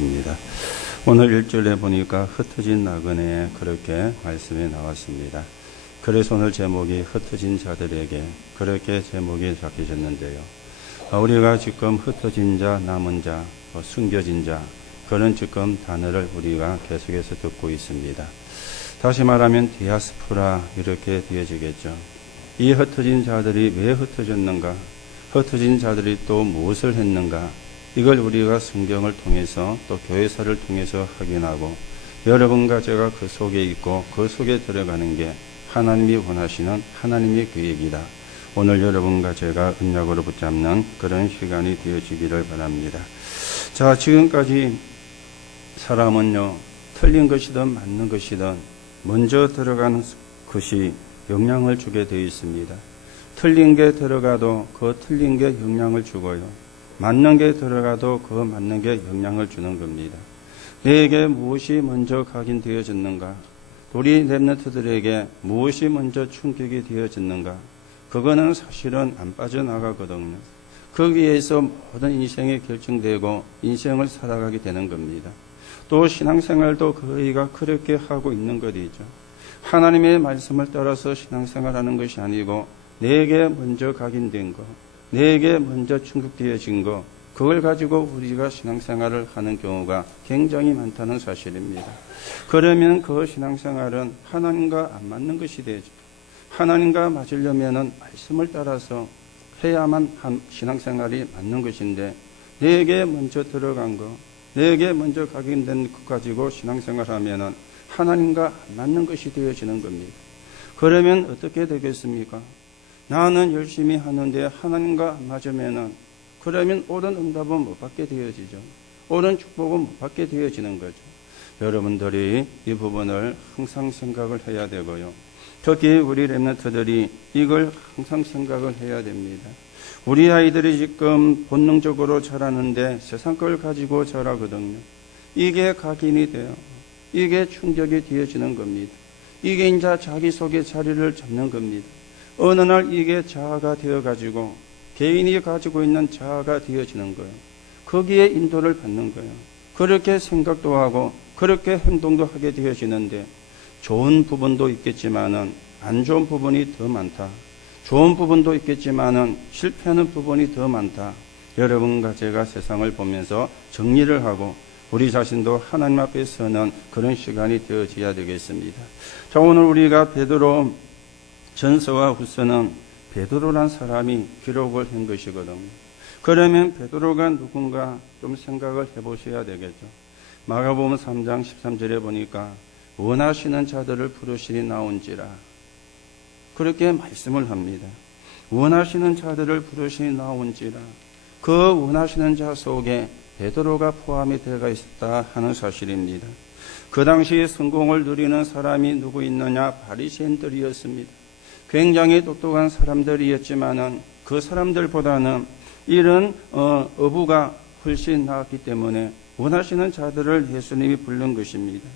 있습니다. 오늘 1절에 보니까 흩어진 나그네에 그렇게 말씀이 나왔습니다. 그래서 오늘 제목이 흩어진 자들에게 그렇게 제목이 잡히셨는데요. 우리가 지금 흩어진 자, 남은 자, 숨겨진 자 그런 지금 단어를 우리가 계속해서 듣고 있습니다. 다시 말하면 디아스포라 이렇게 되어지겠죠. 이 흩어진 자들이 왜 흩어졌는가? 흩어진 자들이 또 무엇을 했는가? 이걸 우리가 성경을 통해서 또 교회사를 통해서 확인하고 여러분과 제가 그 속에 있고 그 속에 들어가는 게 하나님이 원하시는 하나님의 계획이다. 오늘 여러분과 제가 언약으로 붙잡는 그런 시간이 되어지기를 바랍니다. 자, 지금까지 사람은요, 틀린 것이든 맞는 것이든 먼저 들어가는 것이 영향을 주게 되어 있습니다. 틀린 게 들어가도 그 틀린 게 영향을 주고요. 맞는 게 들어가도 그 맞는 게 영향을 주는 겁니다. 내게 무엇이 먼저 각인되어졌는가? 우리 렘넌트들에게 무엇이 먼저 충격이 되어졌는가? 그거는 사실은 안 빠져나가거든요. 거기에서 모든 인생이 결정되고 인생을 살아가게 되는 겁니다. 또 신앙생활도 거의가 그렇게 하고 있는 것이죠. 하나님의 말씀을 따라서 신앙생활하는 것이 아니고 내게 먼저 각인된 거, 내게 먼저 충격되어진 거, 그걸 가지고 우리가 신앙생활을 하는 경우가 굉장히 많다는 사실입니다. 그러면 그 신앙생활은 하나님과 안 맞는 것이 되죠. 하나님과 맞으려면 말씀을 따라서 해야만 신앙생활이 맞는 것인데 내게 먼저 들어간 거, 내게 먼저 각인된 것 가지고 신앙생활하면 하나님과 안 맞는 것이 되어지는 겁니다. 그러면 어떻게 되겠습니까? 나는 열심히 하는데 하나님과 안 맞으면 그러면 옳은 응답은 못 받게 되어지죠. 옳은 축복은 못 받게 되어지는 거죠. 여러분들이 이 부분을 항상 생각을 해야 되고요. 특히 우리 렘넌트들이 이걸 항상 생각을 해야 됩니다. 우리 아이들이 지금 본능적으로 자라는데 세상 걸 가지고 자라거든요. 이게 각인이 돼요. 이게 충격이 되어지는 겁니다. 이게 이제 자기 속에 자리를 잡는 겁니다. 어느 날 이게 자아가 되어가지고 개인이 가지고 있는 자아가 되어지는 거예요. 거기에 인도를 받는 거예요. 그렇게 생각도 하고 그렇게 행동도 하게 되어지는데 좋은 부분도 있겠지만은 안 좋은 부분이 더 많다. 좋은 부분도 있겠지만은 실패하는 부분이 더 많다. 여러분과 제가 세상을 보면서 정리를 하고 우리 자신도 하나님 앞에 서는 그런 시간이 되어져야 되겠습니다. 자, 오늘 우리가 베드로 전서와 후서는 베드로란 사람이 기록을 한 것이거든요. 그러면 베드로가 누군가 좀 생각을 해보셔야 되겠죠. 마가복음 3장 13절에 보니까 원하시는 자들을 부르시니 나온지라 그렇게 말씀을 합니다. 원하시는 자들을 부르시니 나온지라. 그 원하시는 자 속에 베드로가 포함이 되어 있었다 하는 사실입니다. 그 당시 성공을 누리는 사람이 누구 있느냐? 바리새인들이었습니다. 굉장히 똑똑한 사람들이었지만은 그 사람들보다는 이런 어부가 훨씬 나았기 때문에 원하시는 자들을 예수님이 부른 것입니다.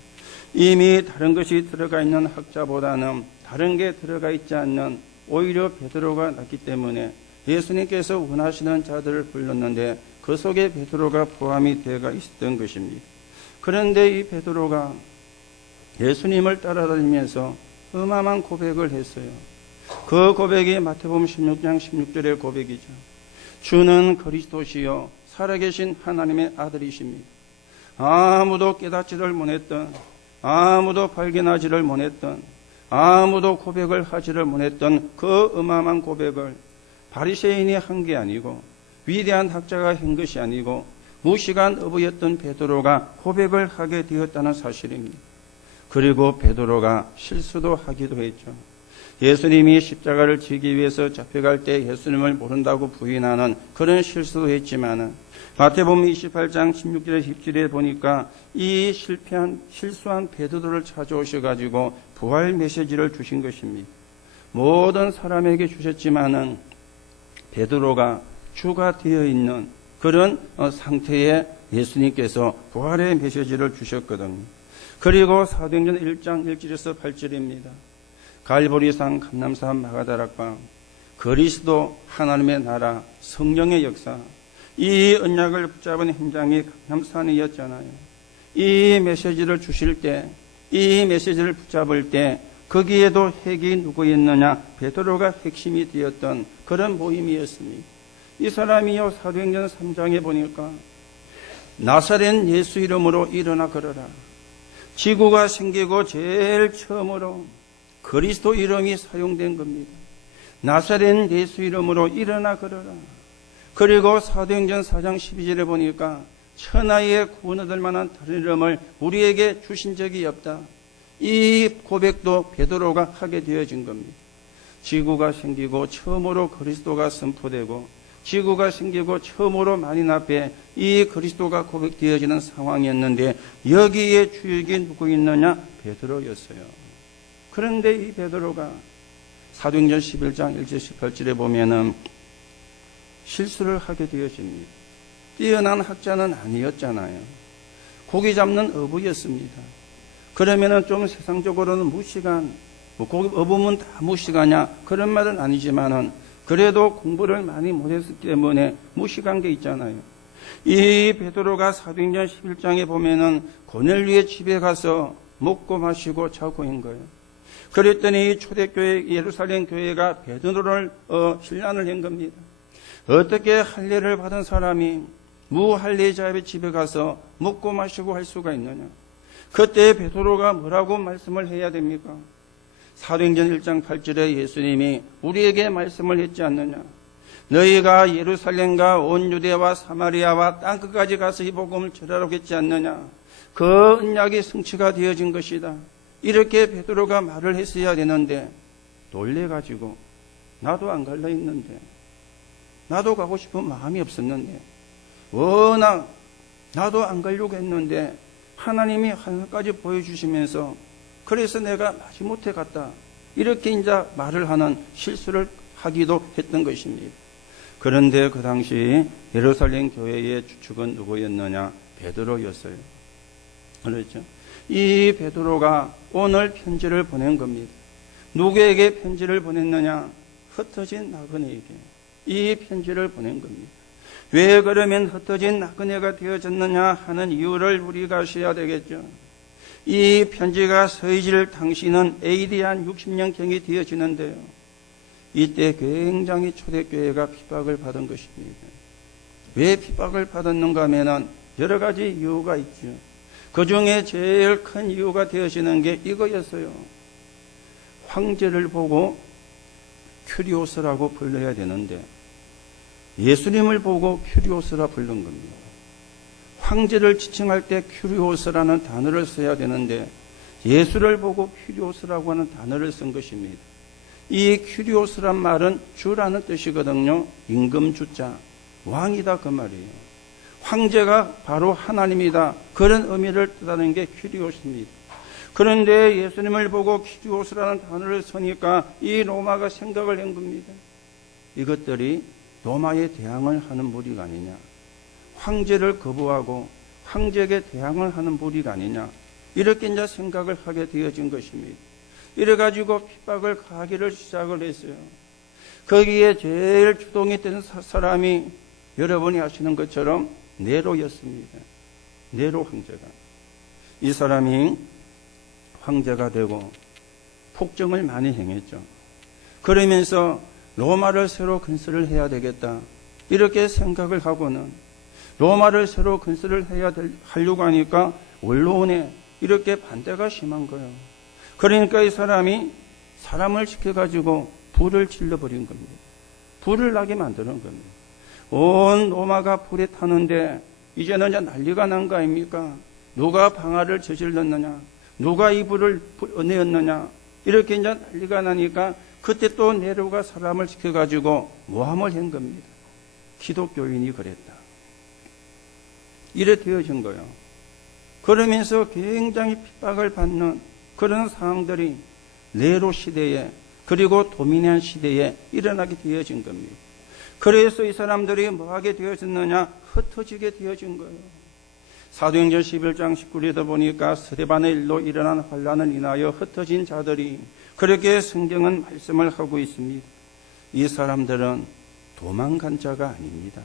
이미 다른 것이 들어가 있는 학자보다는 다른 게 들어가 있지 않는 오히려 베드로가 낫기 때문에 예수님께서 원하시는 자들을 불렀는데 그 속에 베드로가 포함이 되어 있었던 것입니다. 그런데 이 베드로가 예수님을 따라다니면서 어마어마한 고백을 했어요. 그 고백이 마태복음 16장 16절의 고백이죠. 주는 그리스도시요 살아계신 하나님의 아들이십니다. 아무도 깨닫지를 못했던, 아무도 발견하지를 못했던, 아무도 고백을 하지를 못했던 그 어마어마한 고백을 바리새인이 한 게 아니고 위대한 학자가 한 것이 아니고 무식한 어부였던 베드로가 고백을 하게 되었다는 사실입니다. 그리고 베드로가 실수도 하기도 했죠. 예수님이 십자가를 지기 위해서 잡혀갈 때 예수님을 모른다고 부인하는 그런 실수도 했지만은 마태복음 28장 16절에 17절에 보니까 이 실수한 베드로를 찾아오셔가지고 부활 메시지를 주신 것입니다. 모든 사람에게 주셨지만은 베드로가 주가 되어 있는 그런 상태에 예수님께서 부활의 메시지를 주셨거든요. 그리고 사도행전 1장 1절에서 8절입니다. 갈보리산, 감람산, 마가다락방, 그리스도 하나님의 나라, 성령의 역사, 이 언약을 붙잡은 현장이 감남산이었잖아요. 이 메시지를 주실 때, 이 메시지를 붙잡을 때 거기에도 핵이 누구였느냐? 베드로가 핵심이 되었던 그런 모임이었습니다. 이 사람이요, 사도행전 3장에 보니까 나사렛 예수 이름으로 일어나 걸어라. 지구가 생기고 제일 처음으로 그리스도 이름이 사용된 겁니다. 나사렛 예수 이름으로 일어나 걸어라. 그리고 사도행전 4장 12절에 보니까 천하의 구원 얻을 만한 다른 이름을 우리에게 주신 적이 없다. 이 고백도 베드로가 하게 되어진 겁니다. 지구가 생기고 처음으로 그리스도가 선포되고 지구가 생기고 처음으로 만인 앞에 이 그리스도가 고백되어지는 상황이었는데 여기에 주역이 누구 있느냐? 베드로였어요. 그런데 이 베드로가 사도행전 11장 1절 18절에 보면은 실수를 하게 되어집니다. 뛰어난 학자는 아니었잖아요. 고기 잡는 어부였습니다. 그러면은 좀 세상적으로는 무식한, 고기 어부면 다 무식하냐? 그런 말은 아니지만은 그래도 공부를 많이 못했기 때문에 무식한 게 있잖아요. 이 베드로가 사도행전 11장에 보면은 고넬료의 집에 가서 먹고 마시고 자고 있는 거예요. 그랬더니 초대교회 예루살렘 교회가 베드로를 신란을 한 겁니다. 어떻게 할례를 받은 사람이 무할례자의 집에 가서 먹고 마시고 할 수가 있느냐? 그때 베드로가 뭐라고 말씀을 해야 됩니까? 사도행전 1장 8절에 예수님이 우리에게 말씀을 했지 않느냐? 너희가 예루살렘과 온 유대와 사마리아와 땅끝까지 가서 이 복음을 전하라고 했지 않느냐? 그 언약이 성취가 되어진 것이다. 이렇게 베드로가 말을 했어야 되는데 놀래가지고 나도 안 갈라 했는데, 나도 가고 싶은 마음이 없었는데, 워낙 나도 안 가려고 했는데 하나님이 하늘까지 보여주시면서 그래서 내가 마지못해 갔다. 이렇게 이제 말을 하는 실수를 하기도 했던 것입니다. 그런데 그 당시 예루살렘 교회의 주축은 누구였느냐? 베드로였어요. 그렇죠? 이 베드로가 오늘 편지를 보낸 겁니다. 누구에게 편지를 보냈느냐? 흩어진 나그네에게 이 편지를 보낸 겁니다. 왜 그러면 흩어진 나그네가 되어졌느냐 하는 이유를 우리가 아셔야 되겠죠. 이 편지가 서해질 당시는 AD 한 60년경이 되어지는데요. 이때 굉장히 초대교회가 핍박을 받은 것입니다. 왜 핍박을 받았는가 하면 여러 가지 이유가 있죠. 그 중에 제일 큰 이유가 되어지는 게 이거였어요. 황제를 보고 큐리오스라고 불러야 되는데 예수님을 보고 큐리오스라 부른 겁니다. 황제를 지칭할 때 큐리오스라는 단어를 써야 되는데 예수를 보고 큐리오스라고 하는 단어를 쓴 것입니다. 이 큐리오스란 말은 주라는 뜻이거든요. 임금주자, 왕이다 그 말이에요. 황제가 바로 하나님이다. 그런 의미를 뜻하는 게 큐리오스입니다. 그런데 예수님을 보고 큐리오스라는 단어를 쓰니까 이 로마가 생각을 한 겁니다. 이것들이 로마에 대항을 하는 무리가 아니냐. 황제를 거부하고 황제에게 대항을 하는 무리가 아니냐. 이렇게 이제 생각을 하게 되어진 것입니다. 이래가지고 핍박을 가하기를 시작을 했어요. 거기에 제일 주동이 된 사람이 여러분이 아시는 것처럼 네로였습니다. 네로 황제가. 이 사람이 황제가 되고 폭정을 많이 행했죠. 그러면서 로마를 새로 건설을 해야 되겠다. 이렇게 생각을 하고는 로마를 새로 건설을 하려고 하니까 원로원에 이렇게 반대가 심한 거예요. 그러니까 이 사람이 사람을 시켜가지고 불을 질러버린 겁니다. 불을 나게 만드는 겁니다. 온 로마가 불에 타는데 이제는 이제 난리가 난 거 아닙니까? 누가 방화를 저질렀느냐? 누가 이 불을 내었느냐? 이렇게 이제 난리가 나니까 그때 또 네로가 사람을 시켜가지고 모함을 한 겁니다. 기독교인이 그랬다. 이래 되어진 거예요. 그러면서 굉장히 핍박을 받는 그런 상황들이 네로 시대에 그리고 도미니안 시대에 일어나게 되어진 겁니다. 그래서 이 사람들이 뭐하게 되어졌느냐? 흩어지게 되어진 거예요. 사도행전 11장 19절에도 보니까 스데반의 일로 일어난 환란을 인하여 흩어진 자들이 그렇게 성경은 말씀을 하고 있습니다. 이 사람들은 도망간 자가 아닙니다.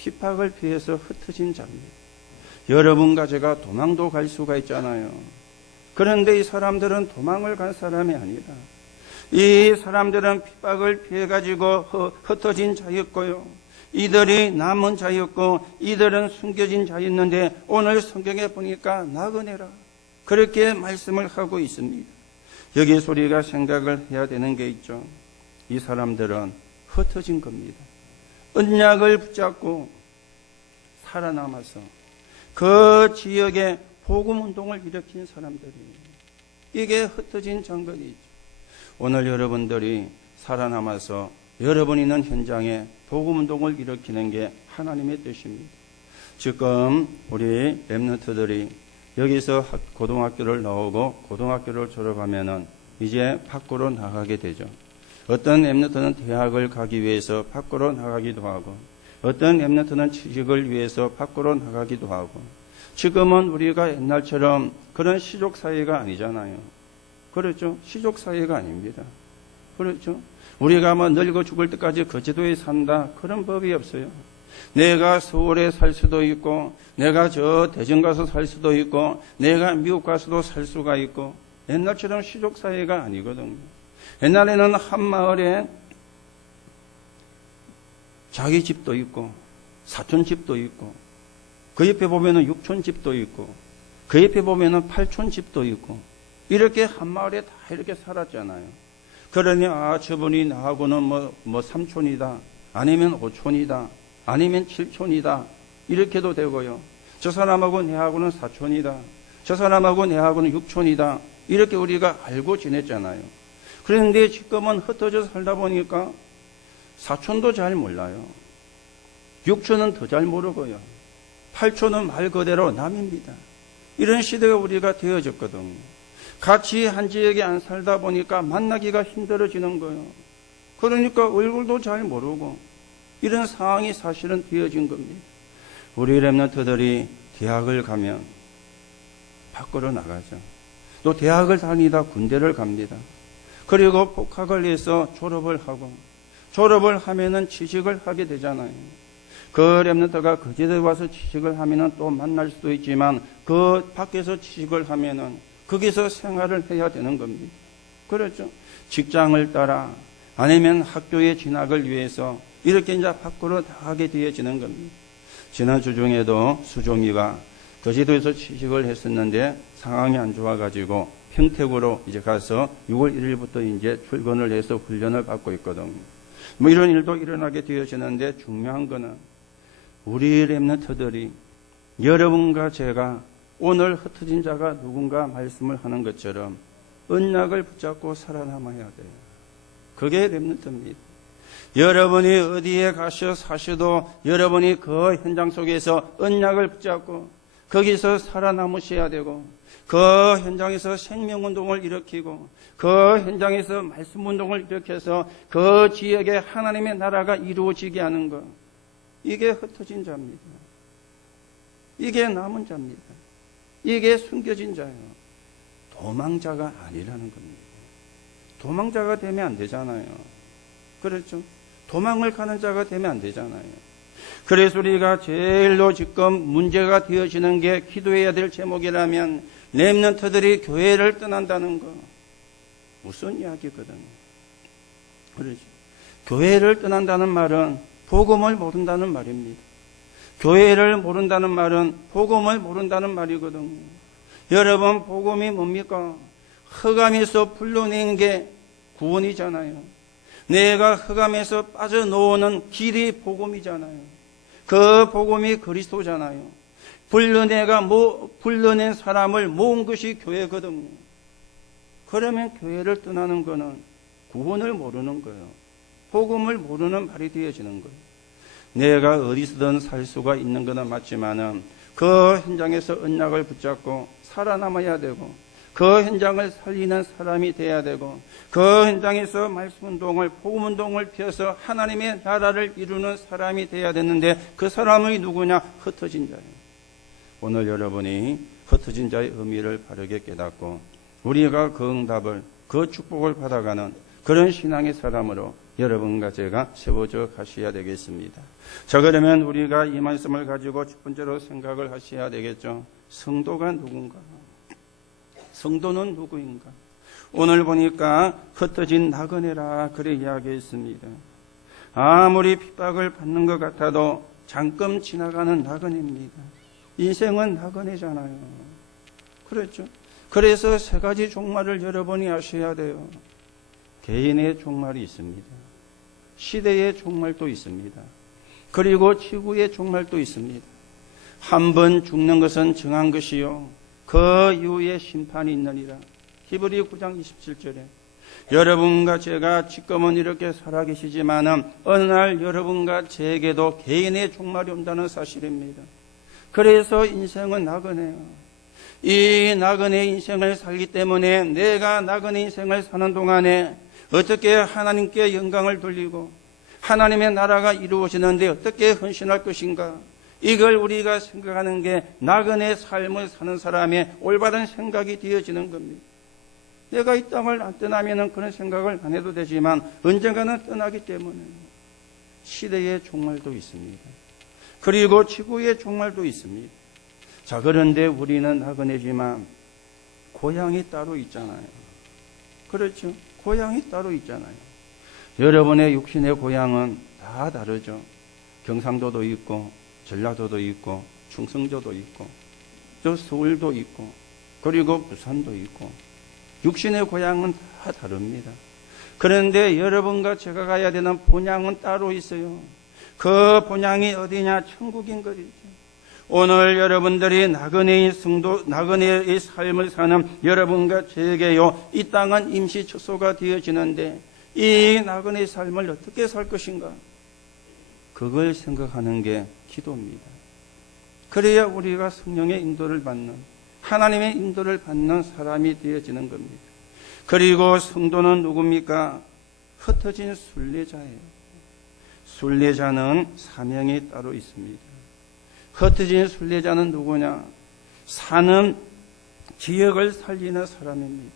핍박을 피해서 흩어진 자입니다. 여러분과 제가 도망도 갈 수가 있잖아요. 그런데 이 사람들은 도망을 간 사람이 아니다. 이 사람들은 핍박을 피해가지고 흩어진 자였고요. 이들이 남은 자였고 이들은 숨겨진 자였는데 오늘 성경에 보니까 나그네라 그렇게 말씀을 하고 있습니다. 여기서 우리가 생각을 해야 되는 게 있죠. 이 사람들은 흩어진 겁니다. 언약을 붙잡고 살아남아서 그 지역에 복음운동을 일으킨 사람들이에요. 이게 흩어진 장거리죠. 오늘 여러분들이 살아남아서 여러분이 있는 현장에 복음운동을 일으키는 게 하나님의 뜻입니다. 지금 우리 렘넌트들이 여기서 고등학교를 나오고 고등학교를 졸업하면은 이제 밖으로 나가게 되죠. 어떤 렘넌트는 대학을 가기 위해서 밖으로 나가기도 하고 어떤 렘넌트는 취직을 위해서 밖으로 나가기도 하고 지금은 우리가 옛날처럼 그런 시족사회가 아니잖아요. 그렇죠? 시족사회가 아닙니다. 그렇죠? 우리가 뭐 늙어 죽을 때까지 거제도에 산다 그런 법이 없어요. 내가 서울에 살 수도 있고 내가 저 대전 가서 살 수도 있고 내가 미국 가서도 살 수가 있고 옛날처럼 시족사회가 아니거든요. 옛날에는 한 마을에 자기 집도 있고 사촌 집도 있고 그 옆에 보면은 육촌 집도 있고 그 옆에 보면은 팔촌 집도 있고 이렇게 한 마을에 다 이렇게 살았잖아요. 그러니 저분이 나하고는 뭐 삼촌이다 아니면 오촌이다 아니면 칠촌이다 이렇게도 되고요. 저 사람하고 내하고는 사촌이다 저 사람하고 내하고는 육촌이다 이렇게 우리가 알고 지냈잖아요. 그런데 지금은 흩어져 살다 보니까 사촌도 잘 몰라요. 육촌은 더 잘 모르고요. 팔촌은 말 그대로 남입니다. 이런 시대가 우리가 되어졌거든요. 같이 한 지역에 안 살다 보니까 만나기가 힘들어지는 거예요. 그러니까 얼굴도 잘 모르고 이런 상황이 사실은 되어진 겁니다. 우리 렘넌트들이 대학을 가면 밖으로 나가죠. 또 대학을 다니다 군대를 갑니다. 그리고 복학을 해서 졸업을 하고 졸업을 하면은 취직을 하게 되잖아요. 그 렘넌트가 거제도에 와서 취직을 하면은 또 만날 수도 있지만 그 밖에서 취직을 하면은 거기서 생활을 해야 되는 겁니다. 그렇죠? 직장을 따라 아니면 학교에 진학을 위해서 이렇게 이제 밖으로 나가게 되어지는 겁니다. 지난주 중에도 수종이가 거제도에서 취직을 했었는데 상황이 안 좋아가지고 평택으로 이제 가서 6월 1일부터 이제 출근을 해서 훈련을 받고 있거든요. 뭐 이런 일도 일어나게 되어지는데 중요한 거는 우리 렘넌트들이 여러분과 제가 오늘 흩어진 자가 누군가 말씀을 하는 것처럼 언약을 붙잡고 살아남아야 돼요. 그게 렘넌트입니다. 여러분이 어디에 가셔 사셔도 여러분이 그 현장 속에서 언약을 붙잡고 거기서 살아남으셔야 되고 그 현장에서 생명운동을 일으키고 그 현장에서 말씀운동을 일으켜서 그 지역에 하나님의 나라가 이루어지게 하는 것. 이게 흩어진 자입니다. 이게 남은 자입니다. 이게 숨겨진 자예요. 도망자가 아니라는 겁니다. 도망자가 되면 안 되잖아요. 그렇죠? 도망을 가는 자가 되면 안 되잖아요. 그래서 우리가 제일로 지금 문제가 되어지는 게 기도해야 될 제목이라면 렘넌트들이 교회를 떠난다는 거. 무슨 이야기거든요. 그렇죠? 교회를 떠난다는 말은 복음을 모른다는 말입니다. 교회를 모른다는 말은 복음을 모른다는 말이거든요. 여러분 복음이 뭡니까? 흑암에서 불러내는 게 구원이잖아요. 내가 흑암에서 빠져나오는 길이 복음이잖아요. 그 복음이 그리스도잖아요. 불러낸 사람을 모은 것이 교회거든요. 그러면 교회를 떠나는 거는 구원을 모르는 거예요. 복음을 모르는 말이 되어지는 거예요. 내가 어디서든 살 수가 있는 것은 맞지만은 그 현장에서 언약을 붙잡고 살아남아야 되고 그 현장을 살리는 사람이 돼야 되고 그 현장에서 말씀운동을 복음운동을 펴서 하나님의 나라를 이루는 사람이 돼야 되는데 그 사람이 누구냐? 흩어진 자예요. 오늘 여러분이 흩어진 자의 의미를 바르게 깨닫고 우리가 그 응답을 그 축복을 받아가는 그런 신앙의 사람으로 여러분과 제가 세워져 가셔야 되겠습니다. 자, 그러면 우리가 이 말씀을 가지고 첫 번째로 생각을 하셔야 되겠죠. 성도가 누군가? 성도는 누구인가? 오늘 보니까 흩어진 나그네라 그래 이야기했습니다. 아무리 핍박을 받는 것 같아도 잠깐 지나가는 나그네입니다. 인생은 나그네잖아요. 그렇죠? 그래서 세 가지 종말을 여러분이 아셔야 돼요. 개인의 종말이 있습니다. 시대의 종말도 있습니다. 그리고 지구의 종말도 있습니다. 한 번 죽는 것은 정한 것이요 그 이후에 심판이 있느니라. 히브리 9장 27절에 여러분과 제가 지금은 이렇게 살아계시지만은 어느 날 여러분과 제게도 개인의 종말이 온다는 사실입니다. 그래서 인생은 나그네요. 이 나그네 인생을 살기 때문에 내가 나그네 인생을 사는 동안에 어떻게 하나님께 영광을 돌리고 하나님의 나라가 이루어지는데 어떻게 헌신할 것인가? 이걸 우리가 생각하는 게 나그네 삶을 사는 사람의 올바른 생각이 되어지는 겁니다. 내가 이 땅을 안 떠나면 그런 생각을 안 해도 되지만 언젠가는 떠나기 때문에 시대의 종말도 있습니다. 그리고 지구의 종말도 있습니다. 자, 그런데 우리는 나그네지만 고향이 따로 있잖아요. 그렇죠? 고향이 따로 있잖아요. 여러분의 육신의 고향은 다 다르죠. 경상도도 있고 전라도도 있고 충청도도 있고 또 서울도 있고 그리고 부산도 있고 육신의 고향은 다 다릅니다. 그런데 여러분과 제가 가야 되는 본향은 따로 있어요. 그 본향이 어디냐? 천국인 것이죠. 오늘 여러분들이 나그네의 성도, 나그네의 삶을 사는 여러분과 제게요, 이 땅은 임시 처소가 되어지는데 이 나그네의 삶을 어떻게 살 것인가? 그걸 생각하는 게 기도입니다. 그래야 우리가 성령의 인도를 받는, 하나님의 인도를 받는 사람이 되어지는 겁니다. 그리고 성도는 누굽니까? 흩어진 순례자예요. 순례자는 사명이 따로 있습니다. 흩어진 순례자는 누구냐? 사는 지역을 살리는 사람입니다.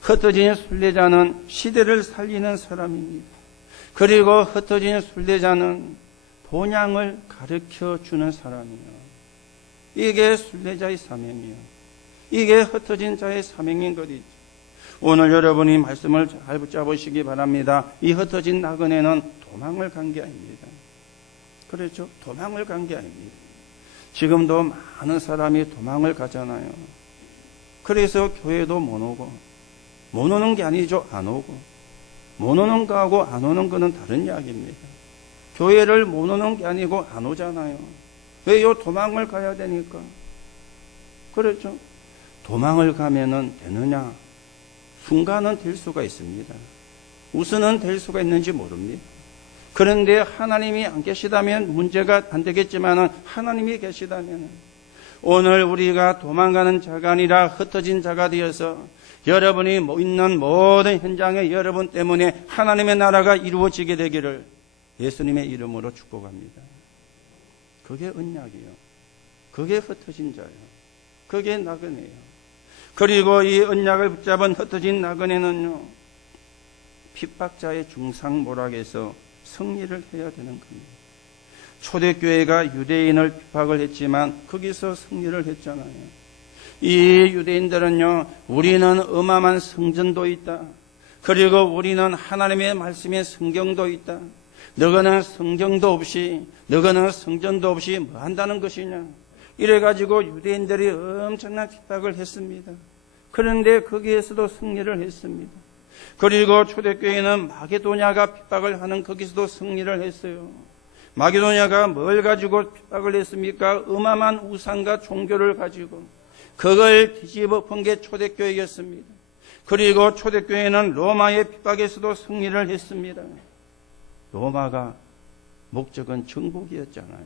흩어진 순례자는 시대를 살리는 사람입니다. 그리고 흩어진 순례자는 본향을 가르쳐 주는 사람이에요. 이게 순례자의 사명이에요. 이게 흩어진 자의 사명인 것이죠. 오늘 여러분이 말씀을 잘 붙잡으시기 바랍니다. 이 흩어진 나그네는 도망을 간 게 아닙니다. 그렇죠? 도망을 간 게 아닙니다. 지금도 많은 사람이 도망을 가잖아요. 그래서 교회도 못 오고, 못 오는 게 아니죠. 안 오고. 못 오는 거하고 안 오는 거는 다른 이야기입니다. 교회를 못 오는 게 아니고 안 오잖아요. 왜요? 도망을 가야 되니까. 그렇죠? 도망을 가면은 되느냐? 순간은 될 수가 있습니다. 우선은 될 수가 있는지 모릅니다. 그런데 하나님이 안 계시다면 문제가 안 되겠지만 하나님이 계시다면 오늘 우리가 도망가는 자가 아니라 흩어진 자가 되어서 여러분이 있는 모든 현장에 여러분 때문에 하나님의 나라가 이루어지게 되기를 예수님의 이름으로 축복합니다. 그게 언약이에요. 그게 흩어진 자예요. 그게 나그네예요. 그리고 이 언약을 붙잡은 흩어진 나그네는요, 핍박자의 중상모락에서 승리를 해야 되는 겁니다. 초대교회가 유대인을 핍박을 했지만 거기서 승리를 했잖아요. 이 유대인들은요, 우리는 어마어마한 성전도 있다. 그리고 우리는 하나님의 말씀의 성경도 있다. 너희는 성경도 없이, 너희는 성전도 없이 뭐 한다는 것이냐. 이래가지고 유대인들이 엄청난 핍박을 했습니다. 그런데 거기에서도 승리를 했습니다. 그리고 초대교회는 마게도냐가 핍박을 하는 거기서도 승리를 했어요. 마게도냐가 뭘 가지고 핍박을 했습니까? 어마어마한 우상과 종교를 가지고 그걸 뒤집어 엎은 게 초대교회였습니다. 그리고 초대교회는 로마의 핍박에서도 승리를 했습니다. 로마가 목적은 정복이었잖아요.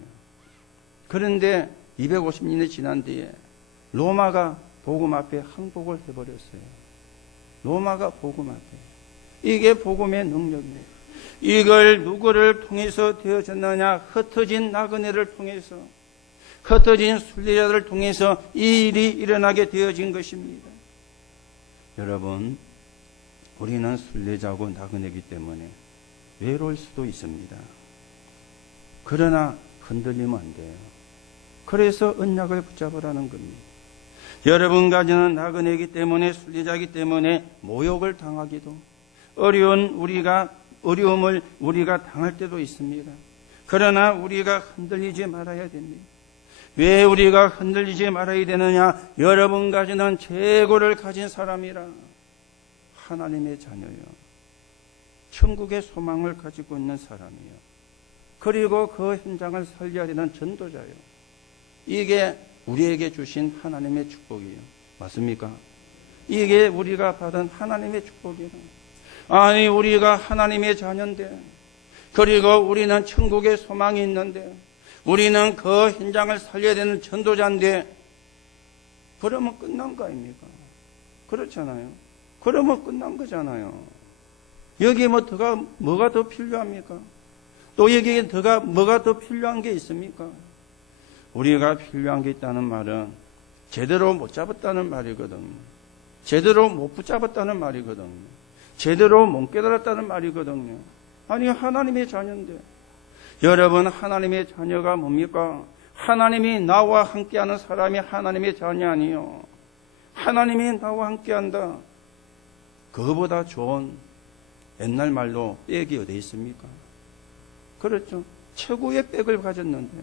그런데 250년이 지난 뒤에 로마가 복음 앞에 항복을 해버렸어요. 로마가 복음 앞에. 이게 복음의 능력입니다. 이걸 누구를 통해서 되어졌느냐? 흩어진 나그네를 통해서, 흩어진 순례자들을 통해서 이 일이 일어나게 되어진 것입니다. 여러분, 우리는 순례자고 나그네이기 때문에 외로울 수도 있습니다. 그러나 흔들리면 안 돼요. 그래서 언약을 붙잡으라는 겁니다. 여러분 가지는 나그네이기 때문에, 순례자이기 때문에 모욕을 당하기도, 어려움을 우리가 당할 때도 있습니다. 그러나 우리가 흔들리지 말아야 됩니다. 왜 우리가 흔들리지 말아야 되느냐? 여러분 가지는 최고를 가진 사람이라. 하나님의 자녀요. 천국의 소망을 가지고 있는 사람이요. 그리고 그 현장을 살려야 되는 전도자요. 이게 우리에게 주신 하나님의 축복이에요. 맞습니까? 이게 우리가 받은 하나님의 축복이라. 아니, 우리가 하나님의 자녀인데, 그리고 우리는 천국의 소망이 있는데, 우리는 그 현장을 살려야 되는 전도자인데, 그러면 끝난 거 아닙니까? 그렇잖아요. 그러면 끝난 거잖아요. 여기에 뭐가 더 필요합니까? 또 여기에 뭐가 더 필요한 게 있습니까? 우리가 필요한 게 있다는 말은 제대로 못 잡았다는 말이거든요. 제대로 못 붙잡았다는 말이거든요. 제대로 못 깨달았다는 말이거든요. 아니, 하나님의 자녀인데. 여러분, 하나님의 자녀가 뭡니까? 하나님이 나와 함께하는 사람이 하나님의 자녀 아니요. 하나님이 나와 함께한다. 그거보다 좋은 옛날 말로 백이 어디 있습니까? 그렇죠. 최고의 백을 가졌는데,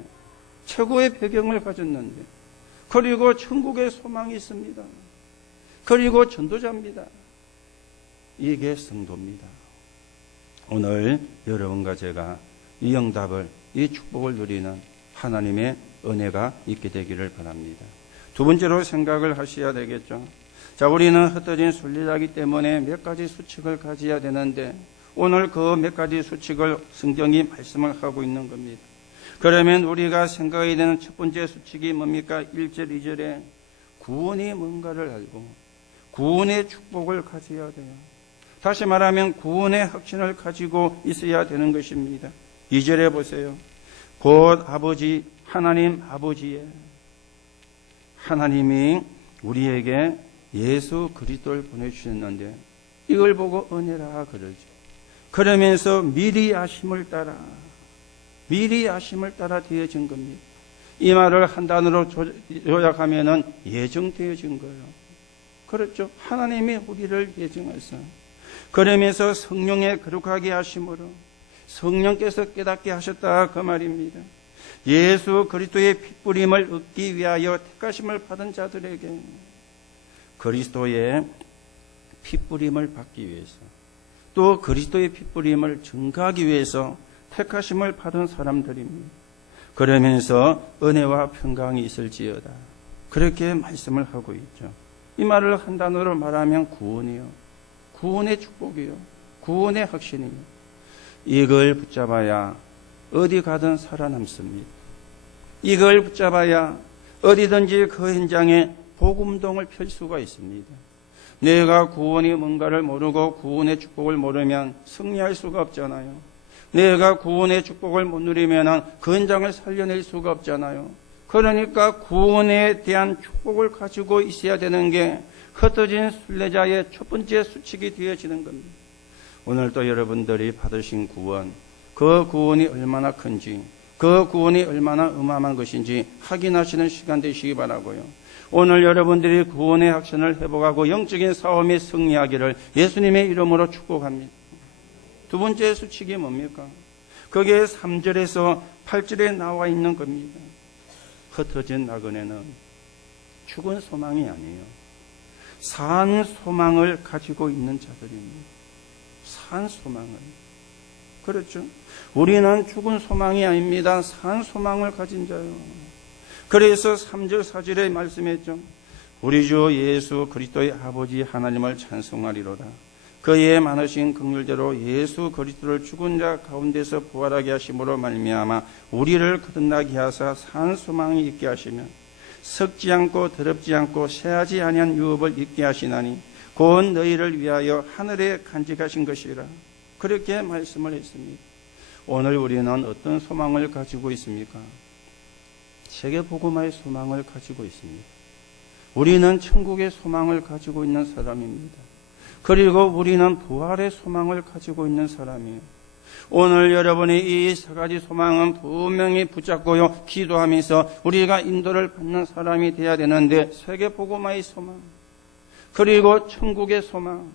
최고의 배경을 가졌는데, 그리고 천국의 소망이 있습니다. 그리고 전도자입니다. 이게 성도입니다. 오늘 여러분과 제가 이 응답을, 이 축복을 누리는 하나님의 은혜가 있게 되기를 바랍니다. 두 번째로 생각을 하셔야 되겠죠. 자, 우리는 흩어진 순례자이기 때문에 몇 가지 수칙을 가져야 되는데, 오늘 그 몇 가지 수칙을 성경이 말씀을 하고 있는 겁니다. 그러면 우리가 생각해야 되는 첫 번째 수칙이 뭡니까? 1절, 2절에 구원이 뭔가를 알고 구원의 축복을 가져야 돼요. 다시 말하면 구원의 확신을 가지고 있어야 되는 것입니다. 2절에 보세요. 곧 아버지, 하나님 아버지의, 하나님이 우리에게 예수 그리스도를 보내주셨는데 이걸 보고 은혜라 그러죠. 그러면서 미리 아심을 따라 되어진 겁니다. 이 말을 한 단어로 요약하면은 예정되어진 거예요. 그렇죠. 하나님이 우리를 예정하셔. 그러면서 성령의 거룩하게 하심으로 성령께서 깨닫게 하셨다 그 말입니다. 예수 그리스도의 핏부림을 얻기 위하여 택하심을 받은 자들에게 그리스도의 핏부림을 받기 위해서, 또 그리스도의 핏부림을 증거하기 위해서 택하심을 받은 사람들입니다. 그러면서 은혜와 평강이 있을지어다. 그렇게 말씀을 하고 있죠. 이 말을 한 단어로 말하면 구원이요. 구원의 축복이요. 구원의 확신이요. 이걸 붙잡아야 어디 가든 살아남습니다. 이걸 붙잡아야 어디든지 그 현장에 복음동을 펼 수가 있습니다. 내가 구원이 뭔가를 모르고 구원의 축복을 모르면 승리할 수가 없잖아요. 내가 구원의 축복을 못 누리면 그 현장을 살려낼 수가 없잖아요. 그러니까 구원에 대한 축복을 가지고 있어야 되는 게 흩어진 순례자의 첫 번째 수칙이 되어지는 겁니다. 오늘도 여러분들이 받으신 구원, 그 구원이 얼마나 큰지, 그 구원이 얼마나 어마어마한 것인지 확인하시는 시간 되시기 바라고요. 오늘 여러분들이 구원의 확신을 회복하고 영적인 싸움에 승리하기를 예수님의 이름으로 축복합니다. 두 번째 수칙이 뭡니까? 그게 3절에서 8절에 나와 있는 겁니다. 흩어진 나그네는 죽은 소망이 아니에요. 산 소망을 가지고 있는 자들입니다. 산 소망을. 그렇죠? 우리는 죽은 소망이 아닙니다. 산 소망을 가진 자요. 그래서 3절 4절에 말씀했죠. 우리 주 예수 그리스도의 아버지 하나님을 찬송하리로다. 그의 많으신 긍휼대로 예수 그리스도를 죽은 자 가운데서 부활하게 하심으로 말미암아 우리를 거듭나게 하사 산 소망이 있게 하시며 썩지 않고 더럽지 않고 새하지 아니한 유업을 있게 하시나니 곧 너희를 위하여 하늘에 간직하신 것이라. 그렇게 말씀을 했습니다. 오늘 우리는 어떤 소망을 가지고 있습니까? 세계복음화의 소망을 가지고 있습니다. 우리는 천국의 소망을 가지고 있는 사람입니다. 그리고 우리는 부활의 소망을 가지고 있는 사람이에요. 오늘 여러분이 이 세 가지 소망은 분명히 붙잡고요, 기도하면서 우리가 인도를 받는 사람이 되어야 되는데, 세계복음화의 소망, 그리고 천국의 소망,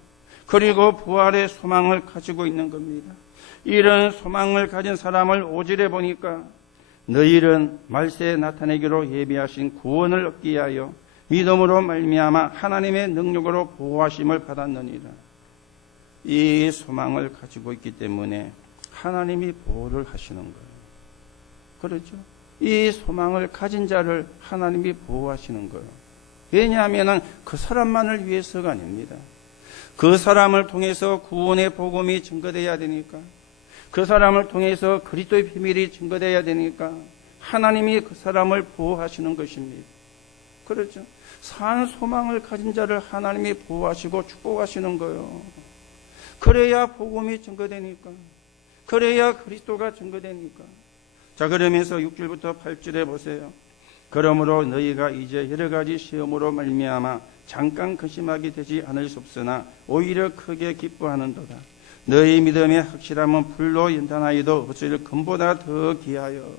그리고 부활의 소망을 가지고 있는 겁니다. 이런 소망을 가진 사람을 5절에 보니까 너희는 말세에 나타내기로 예비하신 구원을 얻기 위하여 믿음으로 말미암아 하나님의 능력으로 보호하심을 받았느니라. 이 소망을 가지고 있기 때문에 하나님이 보호를 하시는 거예요. 그렇죠? 이 소망을 가진 자를 하나님이 보호하시는 거예요. 왜냐하면 그 사람만을 위해서가 아닙니다. 그 사람을 통해서 구원의 복음이 증거되어야 되니까, 그 사람을 통해서 그리스도의 비밀이 증거되어야 되니까 하나님이 그 사람을 보호하시는 것입니다. 그렇죠? 산 소망을 가진 자를 하나님이 보호하시고 축복하시는 거예요. 그래야 복음이 증거되니까, 그래야 그리스도가 증거되니까. 자, 그러면서 6절부터 8절에 보세요. 그러므로 너희가 이제 여러 가지 시험으로 말미암아 잠깐 근심하게 되지 않을 수 없으나 오히려 크게 기뻐하는도다. 너희 믿음의 확실함은 불로 연단하여도 없을 금보다 더 귀하여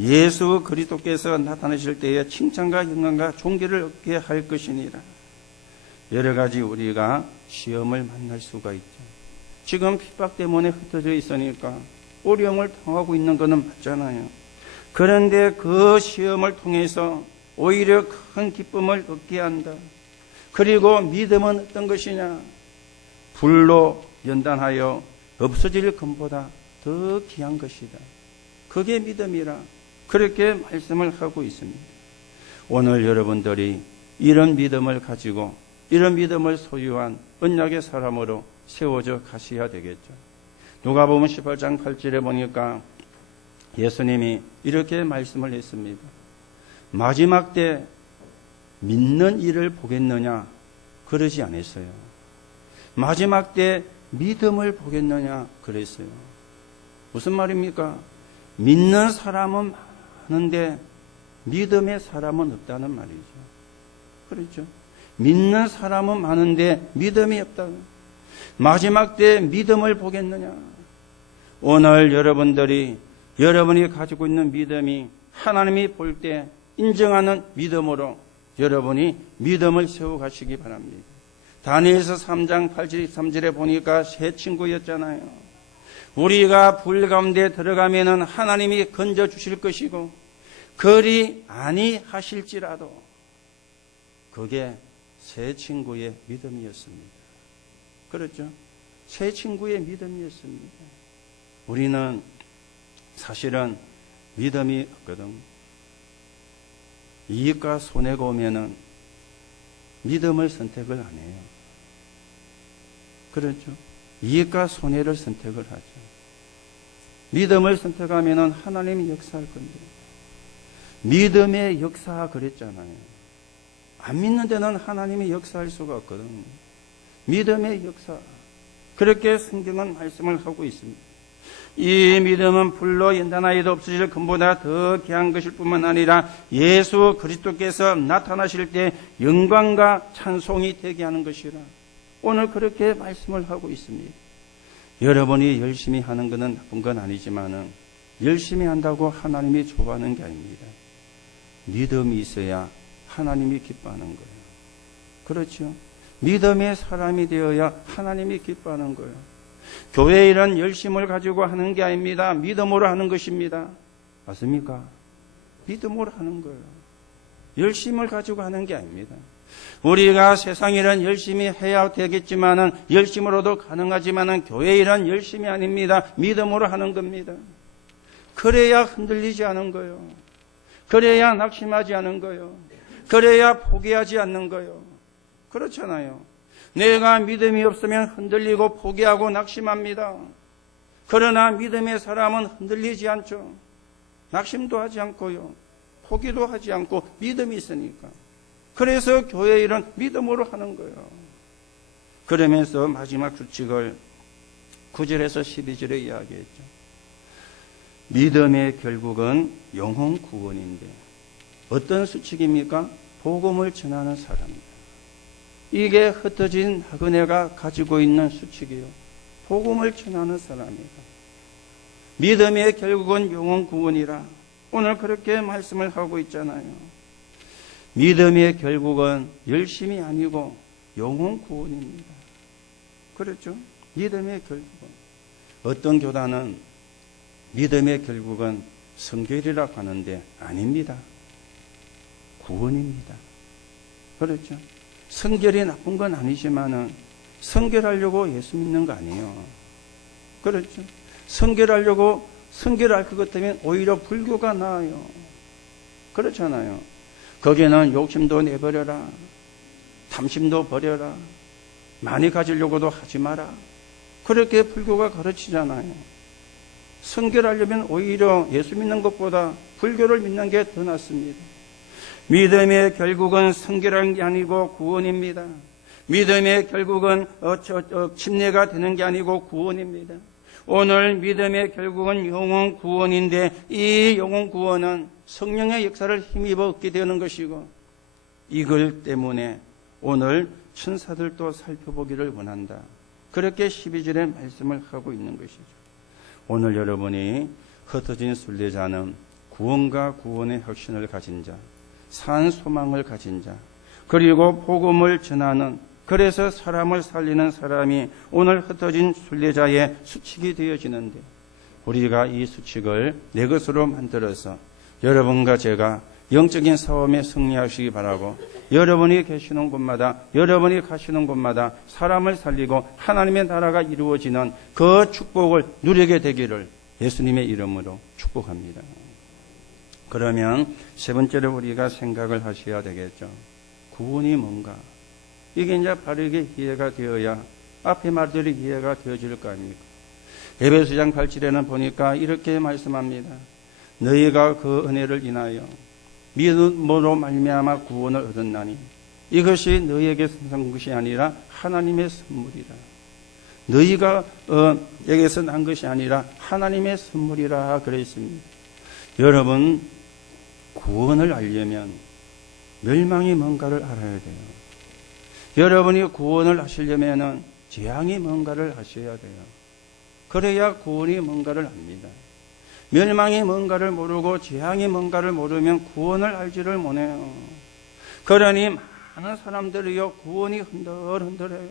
예수 그리스도께서 나타나실 때에 칭찬과 영광과 존귀를 얻게 할 것이니라. 여러 가지 우리가 시험을 만날 수가 있죠. 지금 핍박 때문에 흩어져 있으니까 어려움을 당하고 있는 것은 맞잖아요. 그런데 그 시험을 통해서 오히려 큰 기쁨을 얻게 한다. 그리고 믿음은 어떤 것이냐? 불로 연단하여 없어질 금보다 더 귀한 것이다. 그게 믿음이라 그렇게 말씀을 하고 있습니다. 오늘 여러분들이 이런 믿음을 가지고 이런 믿음을 소유한 언약의 사람으로 세워져 가셔야 되겠죠. 누가복음 18장 8절에 보니까 예수님이 이렇게 말씀을 했습니다. 마지막 때 믿는 일을 보겠느냐? 그러지 않았어요. 마지막 때 믿음을 보겠느냐? 그랬어요. 무슨 말입니까? 믿는 사람은 많은데 믿음의 사람은 없다는 말이죠. 그렇죠? 믿는 사람은 많은데 믿음이 없다. 마지막 때 믿음을 보겠느냐? 오늘 여러분이 가지고 있는 믿음이 하나님이 볼 때 인정하는 믿음으로 여러분이 믿음을 세워가시기 바랍니다. 다니엘서 3장 83절에 보니까 세 친구였잖아요. 우리가 불 가운데 들어가면은 하나님이 건져 주실 것이고 그리 아니하실지라도 그게 세 친구의 믿음이었습니다. 그렇죠? 세 친구의 믿음이었습니다. 우리는 사실은 믿음이 없거든. 이익과 손해가 오면은 믿음을 선택을 안 해요. 그렇죠? 이익과 손해를 선택을 하죠. 믿음을 선택하면은 하나님이 역사할 건데. 믿음의 역사 그랬잖아요. 안 믿는 데는 하나님이 역사할 수가 없거든. 믿음의 역사. 그렇게 성경은 말씀을 하고 있습니다. 이 믿음은 불로 연단하여도 없어질 금보다 더 귀한 것일 뿐만 아니라 예수 그리스도께서 나타나실 때 영광과 찬송이 되게 하는 것이라. 오늘 그렇게 말씀을 하고 있습니다. 여러분이 열심히 하는 것은 나쁜 건 아니지만은 열심히 한다고 하나님이 좋아하는 게 아닙니다. 믿음이 있어야 하나님이 기뻐하는 거예요. 그렇죠? 믿음의 사람이 되어야 하나님이 기뻐하는 거예요. 교회 일은 열심을 가지고 하는 게 아닙니다. 믿음으로 하는 것입니다. 맞습니까? 믿음으로 하는 거예요. 열심을 가지고 하는 게 아닙니다. 우리가 세상 일은 열심히 해야 되겠지만은 열심으로도 가능하지만은 교회 일은 열심이 아닙니다. 믿음으로 하는 겁니다. 그래야 흔들리지 않은 거예요. 그래야 낙심하지 않은 거예요. 그래야 포기하지 않는 거예요. 그렇잖아요. 내가 믿음이 없으면 흔들리고 포기하고 낙심합니다. 그러나 믿음의 사람은 흔들리지 않죠. 낙심도 하지 않고요. 포기도 하지 않고 믿음이 있으니까. 그래서 교회 일은 믿음으로 하는 거예요. 그러면서 마지막 규칙을 9절에서 12절에 이야기했죠. 믿음의 결국은 영혼 구원인데 어떤 수칙입니까? 복음을 전하는 사람입니다. 이게 흩어진 나그네가 가지고 있는 수칙이요. 복음을 전하는 사람이다. 믿음의 결국은 영혼 구원이라 오늘 그렇게 말씀을 하고 있잖아요. 믿음의 결국은 열심이 아니고 영혼 구원입니다. 그렇죠? 믿음의 결국은. 어떤 교단은 믿음의 결국은 성결이라고 하는데 아닙니다. 구원입니다. 그렇죠? 성결이 나쁜 건 아니지만은 성결하려고 예수 믿는 거 아니에요. 그렇죠? 성결하려고 성결할 것 같으면 오히려 불교가 나아요. 그렇잖아요. 거기에는 욕심도 내버려라. 탐심도 버려라. 많이 가지려고도 하지 마라. 그렇게 불교가 가르치잖아요. 성결하려면 오히려 예수 믿는 것보다 불교를 믿는 게 더 낫습니다. 믿음의 결국은 성결한 게 아니고 구원입니다. 믿음의 결국은 침례가 되는 게 아니고 구원입니다. 오늘 믿음의 결국은 영혼 구원인데 이 영혼 구원은 성령의 역사를 힘입어 얻게 되는 것이고 이걸 때문에 오늘 천사들도 살펴보기를 원한다. 그렇게 12절에 말씀을 하고 있는 것이죠. 오늘 여러분이 흩어진 순례자는 구원과 구원의 확신을 가진 자, 산 소망을 가진 자, 그리고 복음을 전하는 그래서 사람을 살리는 사람이 오늘 흩어진 순례자의 수칙이 되어지는데 우리가 이 수칙을 내 것으로 만들어서 여러분과 제가 영적인 싸움에 승리하시기 바라고 여러분이 계시는 곳마다 여러분이 가시는 곳마다 사람을 살리고 하나님의 나라가 이루어지는 그 축복을 누리게 되기를 예수님의 이름으로 축복합니다. 그러면 세 번째로 우리가 생각을 하셔야 되겠죠. 구원이 뭔가? 이게 이제 바르게 이해가 되어야 앞에 말들이 이해가 되어질 거 아닙니까? 에베소장 8절에는 보니까 이렇게 말씀합니다. 너희가 그 은혜를 인하여 믿음으로 말미암아 구원을 얻었나니 이것이 너희에게 산 것이 아니라 하나님의 선물이라. 너희가 여기서 난 것이 아니라 하나님의 선물이라 그랬습니다. 여러분 구원을 알려면 멸망이 뭔가를 알아야 돼요. 여러분이 구원을 하시려면 재앙이 뭔가를 아셔야 돼요. 그래야 구원이 뭔가를 압니다. 멸망이 뭔가를 모르고 재앙이 뭔가를 모르면 구원을 알지를 못해요. 그러니 많은 사람들이요 구원이 흔들흔들해요.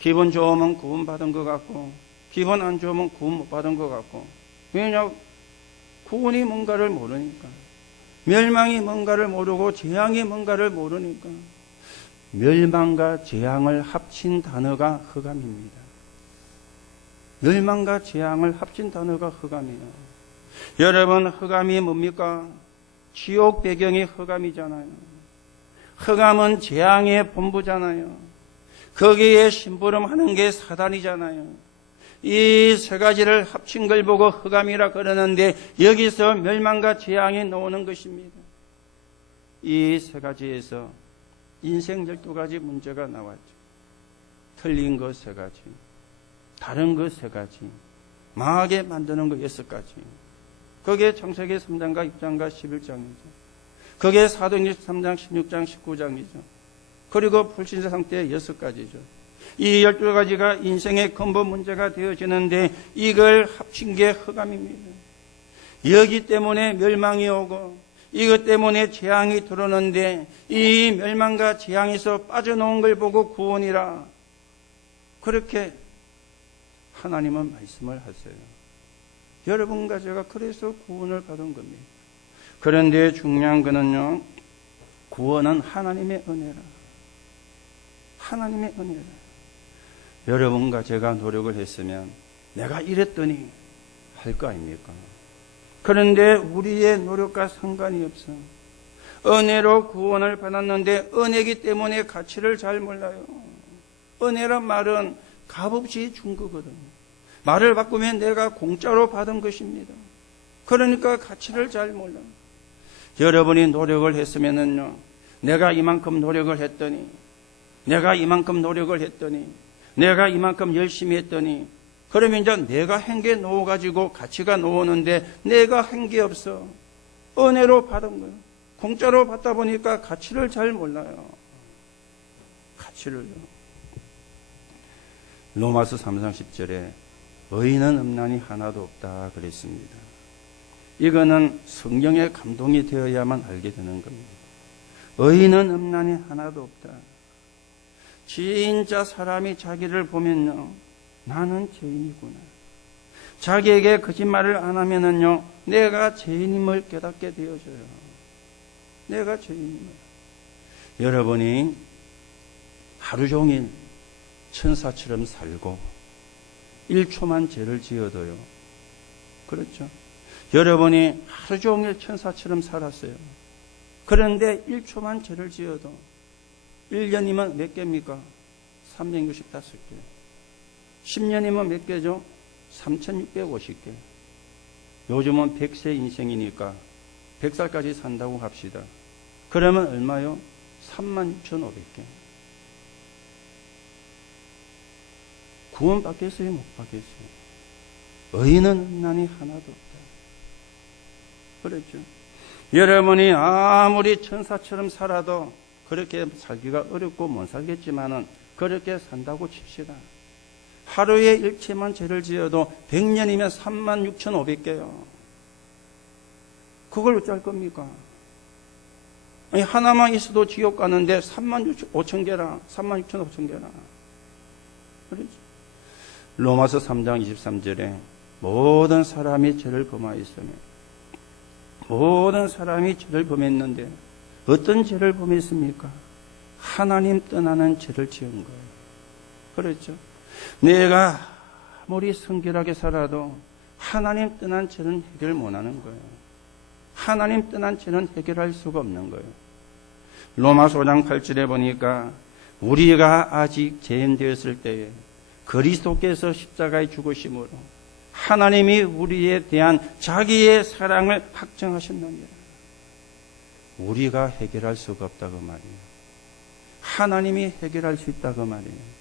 기분 좋으면 구원 받은 것 같고 기분 안 좋으면 구원 못 받은 것 같고 왜냐 구원이 뭔가를 모르니까 멸망이 뭔가를 모르고 재앙이 뭔가를 모르니까 멸망과 재앙을 합친 단어가 흑암입니다. 멸망과 재앙을 합친 단어가 흑암이에요. 여러분 흑암이 뭡니까? 지옥 배경이 흑암이잖아요. 흑암은 재앙의 본부잖아요. 거기에 심부름하는 게 사단이잖아요. 이 세 가지를 합친 걸 보고 흑암이라 그러는데 여기서 멸망과 재앙이 나오는 것입니다. 이 세 가지에서 인생 12가지 문제가 나왔죠. 틀린 것 3가지, 다른 것 3가지, 망하게 만드는 것 6가지. 그게 창세기 3장과 6장과 11장이죠. 그게 사도행전 3장, 16장, 19장이죠. 그리고 불신자 상태 6가지죠. 이 12가지가 인생의 근본 문제가 되어지는데 이걸 합친 게 흑암입니다. 여기 때문에 멸망이 오고 이것 때문에 재앙이 들어오는데 이 멸망과 재앙에서 빠져나온 걸 보고 구원이라 그렇게 하나님은 말씀을 하세요. 여러분과 제가 그래서 구원을 받은 겁니다. 그런데 중요한 거는요, 구원은 하나님의 은혜라. 하나님의 은혜라. 여러분과 제가 노력을 했으면 내가 이랬더니 할 거 아닙니까? 그런데 우리의 노력과 상관이 없어. 은혜로 구원을 받았는데 은혜이기 때문에 가치를 잘 몰라요. 은혜란 말은 값없이 준 거거든요. 말을 바꾸면 내가 공짜로 받은 것입니다. 그러니까 가치를 잘 몰라요. 여러분이 노력을 했으면은요, 내가 이만큼 노력을 했더니, 내가 이만큼 노력을 했더니, 내가 이만큼 열심히 했더니, 그러면 이제 내가 한 게 놓아가지고 가치가 놓오는데 내가 한 게 없어. 은혜로 받은 거예요. 공짜로 받다 보니까 가치를 잘 몰라요. 가치를. 로마서 3장 10절에 의인은 음란이 하나도 없다 그랬습니다. 이거는 성령의 감동이 되어야만 알게 되는 겁니다. 의인은 음란이 하나도 없다. 진짜 사람이 자기를 보면요, 나는 죄인이구나. 자기에게 거짓말을 안 하면은요, 내가 죄인임을 깨닫게 되어져요. 내가 죄인임을. 여러분이 하루 종일 천사처럼 살고 1초만 죄를 지어도요. 그렇죠? 여러분이 하루 종일 천사처럼 살았어요. 그런데 1초만 죄를 지어도 1년이면 몇 개입니까? 365개. 10년이면 몇 개죠? 3650개. 요즘은 100세 인생이니까 100살까지 산다고 합시다. 그러면 얼마요? 36,500개. 구원 받겠어요? 못 받겠어요? 의인은 음란이 하나도 없다. 그렇죠? 여러분이 아무리 천사처럼 살아도 그렇게 살기가 어렵고 못 살겠지만은 그렇게 산다고 칩시다. 하루에 일체만 죄를 지어도 100년이면 36,500개요. 그걸 어쩔 겁니까? 아니, 하나만 있어도 지옥 가는데 36,500개라. 36,500개라. 그렇죠? 로마서 3장 23절에 모든 사람이 죄를 범하였으며 모든 사람이 죄를 범했는데 어떤 죄를 범했습니까? 하나님 떠나는 죄를 지은 거예요. 그렇죠? 내가 아무리 성결하게 살아도 하나님 떠난 죄는 해결 못하는 거예요. 하나님 떠난 죄는 해결할 수가 없는 거예요. 로마서 5장 8절에 보니까 우리가 아직 죄인 되었을 때에 그리스도께서 십자가에 죽으심으로 하나님이 우리에 대한 자기의 사랑을 확정하셨느니라. 우리가 해결할 수가 없다고 말이에요. 하나님이 해결할 수 있다고 말이에요.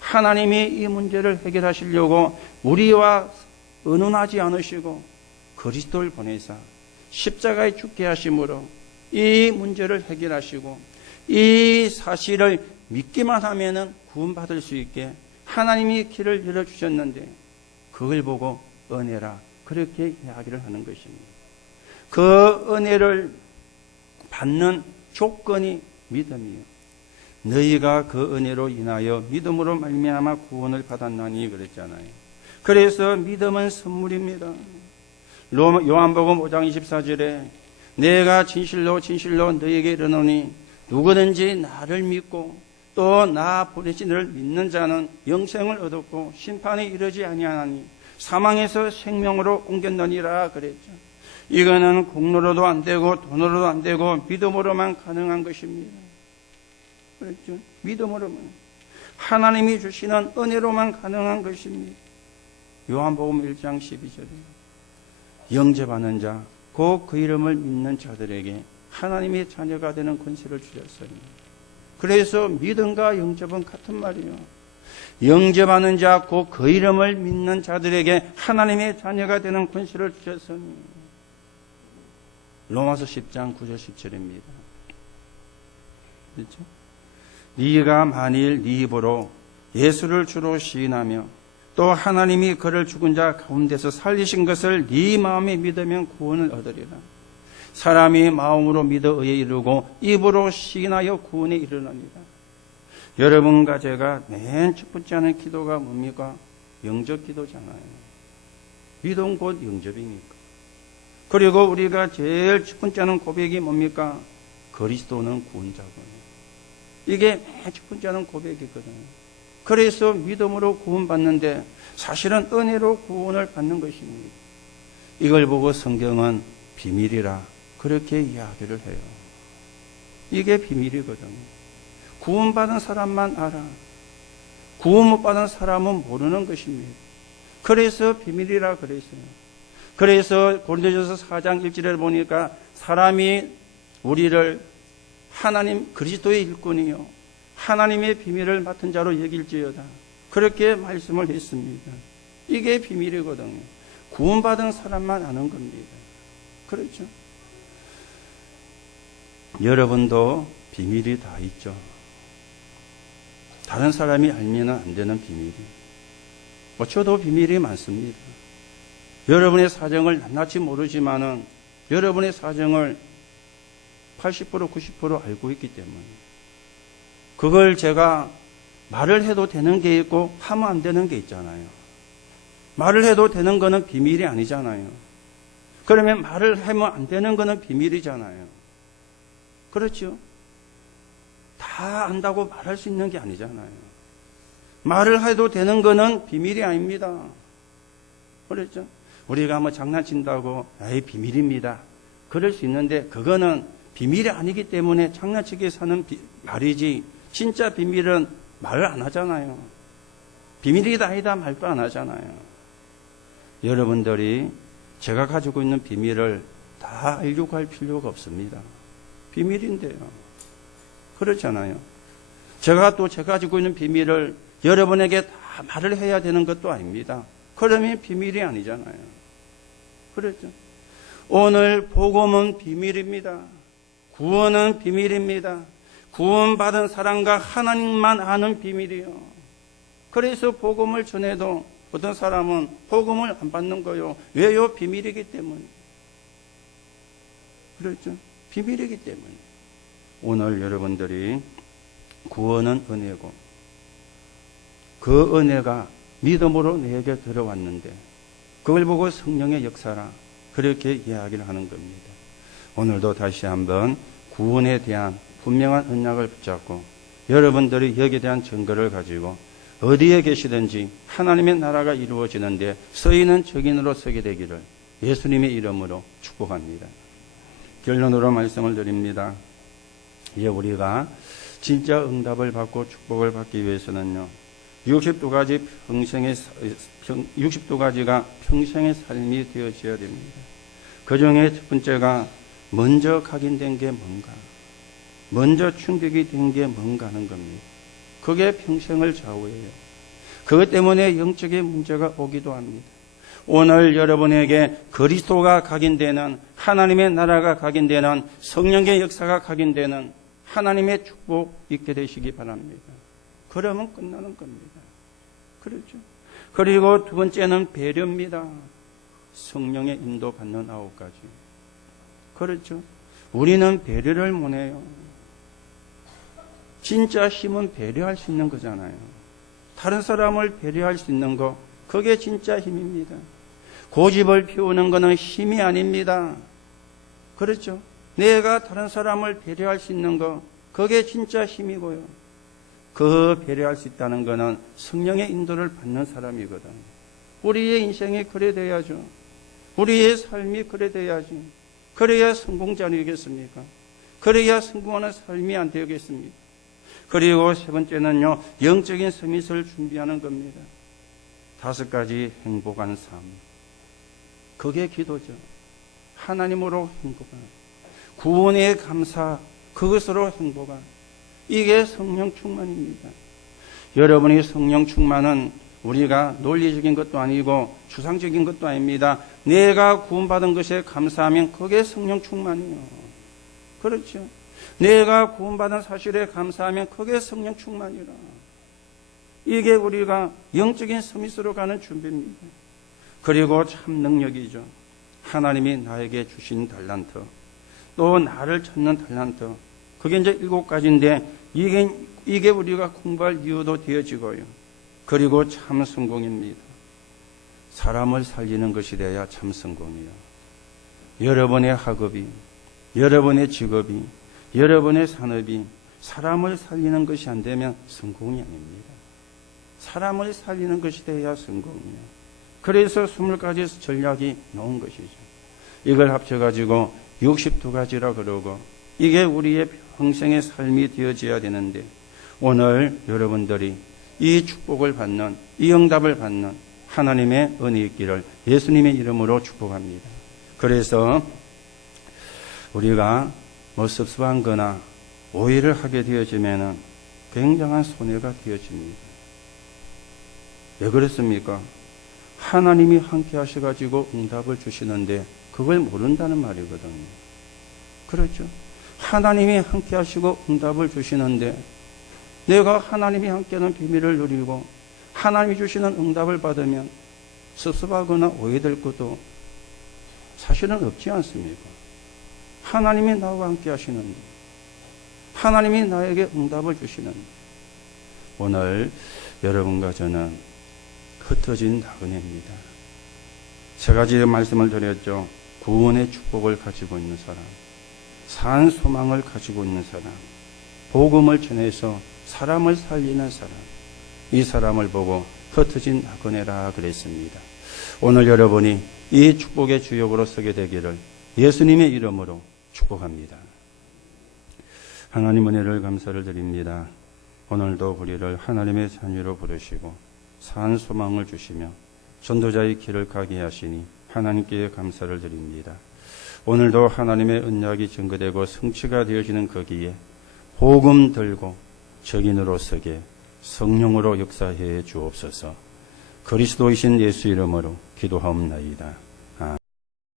하나님이 이 문제를 해결하시려고 우리와 의논하지 않으시고 그리스도를 보내사 십자가에 죽게 하심으로 이 문제를 해결하시고 이 사실을 믿기만 하면은 구원받을 수 있게 하나님이 길을 열어주셨는데 그걸 보고 은혜라 그렇게 이야기를 하는 것입니다. 그 은혜를 받는 조건이 믿음이에요. 너희가 그 은혜로 인하여 믿음으로 말미암아 구원을 받았나니 그랬잖아요. 그래서 믿음은 선물입니다. 요한복음 5장 24절에 내가 진실로 진실로 너희에게 이르노니 누구든지 나를 믿고 또 나 보내신 이를 믿는 자는 영생을 얻었고 심판에 이르지 아니하나니 사망에서 생명으로 옮겼느니라 그랬죠. 이거는 공로로도 안 되고 돈으로도 안 되고 믿음으로만 가능한 것입니다. 그렇죠? 믿음으로만. 하나님이 주시는 은혜로만 가능한 것입니다. 요한복음 1장 12절에 영접하는 자, 곧 그 이름을 믿는 자들에게 하나님의 자녀가 되는 권세를 주셨어요. 그래서 믿음과 영접은 같은 말이에요. 영접하는 자, 곧 그 이름을 믿는 자들에게 하나님의 자녀가 되는 권세를 주셨으니. 로마서 10장 9절 10절입니다. 그렇죠? 네가 만일 네 입으로 예수를 주로 시인하며 또 하나님이 그를 죽은 자 가운데서 살리신 것을 네 마음에 믿으면 구원을 얻으리라. 사람이 마음으로 믿어 의에 이르고 입으로 시인하여 구원에 이르느니라. 여러분과 제가 맨 첫 번째 하는 기도가 뭡니까? 영접 기도잖아요. 믿음 곧 영접이니까. 그리고 우리가 제일 첫 번째 하는 고백이 뭡니까? 그리스도는 구원자거든요. 이게 맨 첫 번째 하는 고백이거든요. 그래서 믿음으로 구원받는데 사실은 은혜로 구원을 받는 것입니다. 이걸 보고 성경은 비밀이라 그렇게 이야기를 해요. 이게 비밀이거든요. 구원받은 사람만 알아. 구원 못 받은 사람은 모르는 것입니다. 그래서 비밀이라 그랬어요. 그래서 고린도전서 4장 1절에 보니까 사람이 우리를 하나님 그리스도의 일꾼이요 하나님의 비밀을 맡은 자로 여길지어다. 그렇게 말씀을 했습니다. 이게 비밀이거든요. 구원받은 사람만 아는 겁니다. 그렇죠? 여러분도 비밀이 다 있죠. 다른 사람이 알면 안 되는 비밀이. 저도 비밀이 많습니다. 여러분의 사정을 낱낱이 모르지만은 여러분의 사정을 80% 90% 알고 있기 때문에 그걸 제가 말을 해도 되는 게 있고 하면 안 되는 게 있잖아요. 말을 해도 되는 거는 비밀이 아니잖아요. 그러면 말을 하면 안 되는 거는 비밀이잖아요. 그렇죠? 다 안다고 말할 수 있는 게 아니잖아요. 말을 해도 되는 거는 비밀이 아닙니다. 그렇죠? 우리가 뭐 장난친다고 아이 비밀입니다. 그럴 수 있는데 그거는 비밀이 아니기 때문에 장난치게 사는 말이지 진짜 비밀은 말을 안 하잖아요. 비밀이다 아니다 말도 안 하잖아요. 여러분들이 제가 가지고 있는 비밀을 다 알려고 할 필요가 없습니다. 비밀인데요. 그렇잖아요. 제가 또 제가 가지고 있는 비밀을 여러분에게 다 말을 해야 되는 것도 아닙니다. 그러면 비밀이 아니잖아요. 그렇죠? 오늘 복음은 비밀입니다. 구원은 비밀입니다. 구원받은 사람과 하나님만 아는 비밀이요. 그래서 복음을 전해도 어떤 사람은 복음을 안 받는 거요. 왜요? 비밀이기 때문에. 그렇죠? 비밀이기 때문에. 오늘 여러분들이 구원은 은혜고 그 은혜가 믿음으로 내게 들어왔는데 그걸 보고 성령의 역사라 그렇게 이야기를 하는 겁니다. 오늘도 다시 한번 구원에 대한 분명한 언약을 붙잡고 여러분들이 여기에 대한 증거를 가지고 어디에 계시든지 하나님의 나라가 이루어지는데 서있는 증인으로 서게 되기를 예수님의 이름으로 축복합니다. 결론으로 말씀을 드립니다. 이제 우리가 진짜 응답을 받고 축복을 받기 위해서는요. 62가지가 평생의 삶이 되어져야 됩니다. 그 중에 첫 번째가 먼저 각인된 게 뭔가, 먼저 충격이 된 게 뭔가 하는 겁니다. 그게 평생을 좌우해요. 그것 때문에 영적인 문제가 오기도 합니다. 오늘 여러분에게 그리스도가 각인되는 하나님의 나라가 각인되는 성령의 역사가 각인되는 하나님의 축복 있게 되시기 바랍니다. 그러면 끝나는 겁니다. 그렇죠? 그리고 두 번째는 배려입니다. 성령의 인도 받는 9가지. 그렇죠? 우리는 배려를 못해요. 진짜 힘은 배려할 수 있는 거잖아요. 다른 사람을 배려할 수 있는 거, 그게 진짜 힘입니다. 고집을 피우는 거는 힘이 아닙니다. 그렇죠? 내가 다른 사람을 배려할 수 있는 거, 그게 진짜 힘이고요. 그 배려할 수 있다는 거는 성령의 인도를 받는 사람이거든요. 우리의 인생이 그래 돼야죠. 우리의 삶이 그래 돼야지. 그래야 성공자 아니겠습니까? 그래야 성공하는 삶이 안 되겠습니까? 그리고 세 번째는요, 영적인 서밋을 준비하는 겁니다. 5가지 행복한 삶. 그게 기도죠. 하나님으로 행복한. 구원의 감사, 그것으로 행복한. 이게 성령 충만입니다. 여러분이 성령 충만은 우리가 논리적인 것도 아니고 추상적인 것도 아닙니다. 내가 구원받은 것에 감사하면 그게 성령 충만이에요. 그렇죠? 내가 구원받은 사실에 감사하면 그게 성령 충만이라. 이게 우리가 영적인 서밋으로 가는 준비입니다. 그리고 참 능력이죠. 하나님이 나에게 주신 달란트, 또 나를 찾는 달란트. 그게 이제 7가지인데 이게 우리가 공부할 이유도 되어지고요. 그리고 참 성공입니다. 사람을 살리는 것이 돼야 참 성공이에요. 여러분의 학업이, 여러분의 직업이, 여러분의 산업이 사람을 살리는 것이 안 되면 성공이 아닙니다. 사람을 살리는 것이 돼야 성공이에요. 그래서 20가지 전략이 나온 것이죠. 이걸 합쳐가지고 62가지라 그러고 이게 우리의 평생의 삶이 되어져야 되는데 오늘 여러분들이 이 축복을 받는, 이 응답을 받는 하나님의 은혜 있기를 예수님의 이름으로 축복합니다. 그래서 우리가 뭐 섭섭한 거나 오해를 하게 되어지면 굉장한 손해가 되어집니다. 왜 그렇습니까? 하나님이 함께 하셔가지고 응답을 주시는데 그걸 모른다는 말이거든요. 그렇죠? 하나님이 함께 하시고 응답을 주시는데 내가 하나님이 함께하는 비밀을 누리고 하나님이 주시는 응답을 받으면 섭섭하거나 오해될 것도 사실은 없지 않습니까? 하나님이 나와 함께 하시는데, 하나님이 나에게 응답을 주시는데, 오늘 여러분과 저는 흩어진 나그네입니다. 세 가지 말씀을 드렸죠. 구원의 축복을 가지고 있는 사람, 산 소망을 가지고 있는 사람, 복음을 전해서 사람을 살리는 사람, 이 사람을 보고 흩어진 나그네라 그랬습니다. 오늘 여러분이 이 축복의 주역으로 서게 되기를 예수님의 이름으로 축복합니다. 하나님 은혜를 감사를 드립니다. 오늘도 우리를 하나님의 자녀로 부르시고 산 소망을 주시며 전도자의 길을 가게 하시니 하나님께 감사를 드립니다. 오늘도 하나님의 언약이 증거되고 성취가 되어지는 거기에 복음 들고 적인으로 서게 성령으로 역사해 주옵소서. 그리스도이신 예수 이름으로 기도하옵나이다.